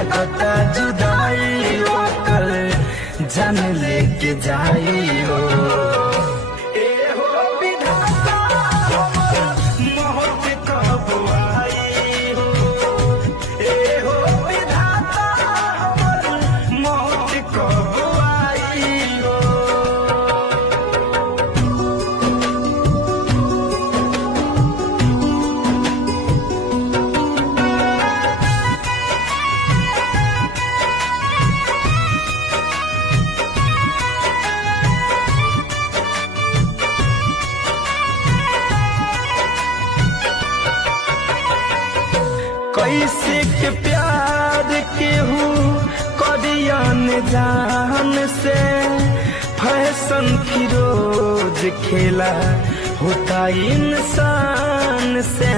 लगता जुदाई ओकर जान लेके जाई हो। ए हो विधाता हमर मौत कब आई हो। ए हो विधाता हमर मौत कब आई हो। कैसे के प्यार केहू करियन जान से फैशन फिरोज खेला होता इंसान से।